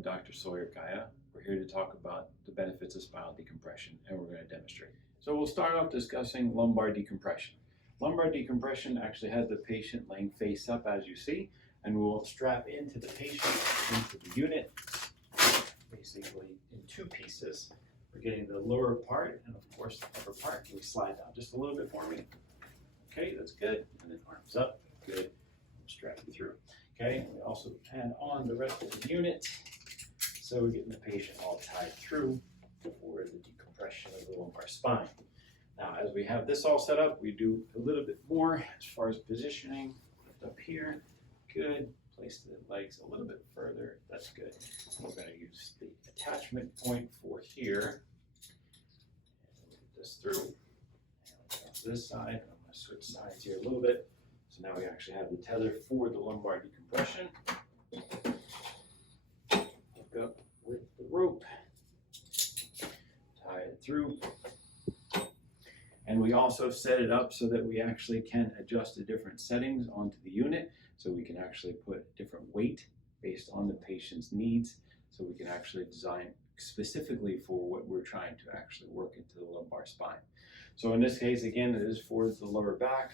I'm Dr. Soyer Kaya. We're here to talk about the benefits of spinal decompression, and we're going to demonstrate. So we'll start off discussing lumbar decompression. Lumbar decompression actually has the patient laying face up, as you see, and we'll strap into the patient, into the unit, basically in two pieces. We're getting the lower part and, of course, the upper part. Can we slide down just a little bit for me? Okay, that's good. And then arms up. Good. Strap you through. Okay, and we also add on the rest of the unit. So we're getting the patient all tied through for the decompression of the lumbar spine. Now, as we have this all set up, we do a little bit more as far as positioning. Lift up here. Good. Place the legs a little bit further. That's good. We're going to use the attachment point for here. And get this through. And this side. I'm going to switch sides here a little bit. So now we actually have the tether for the lumbar decompression. Hook up with the rope. Tie it through. And we also set it up so that we actually can adjust the different settings onto the unit. So we can actually put different weight based on the patient's needs. So we can actually design specifically for what we're trying to actually work into the lumbar spine. So in this case, again, it is for the lower back.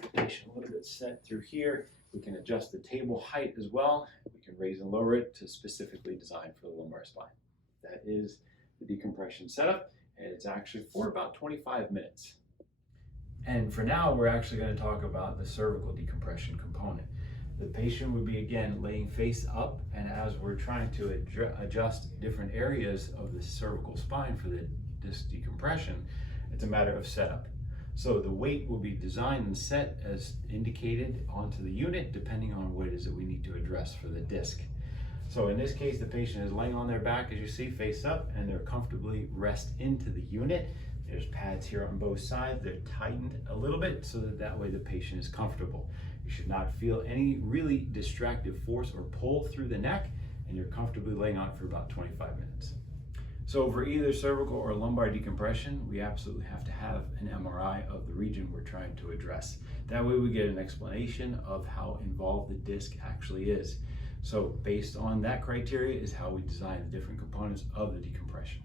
The patient a little bit set through here. We can adjust the table height as well. We can raise and lower it to specifically design for the lumbar spine. That is the decompression setup, and it's actually for about 25 minutes. And for now, we're actually going to talk about the cervical decompression component. The patient would be, again, laying face up, and as we're trying to adjust different areas of the cervical spine for this decompression, it's a matter of setup. So the weight will be designed and set as indicated onto the unit, depending on what it is that we need to address for the disc. So in this case, the patient is laying on their back, as you see, face up, and they're comfortably rest into the unit. There's pads here on both sides. They're tightened a little bit so that way the patient is comfortable. You should not feel any really distractive force or pull through the neck, and you're comfortably laying on it for about 25 minutes. So for either cervical or lumbar decompression, we absolutely have to have an MRI of the region we're trying to address. That way we get an explanation of how involved the disc actually is. So based on that criteria is how we design the different components of the decompression.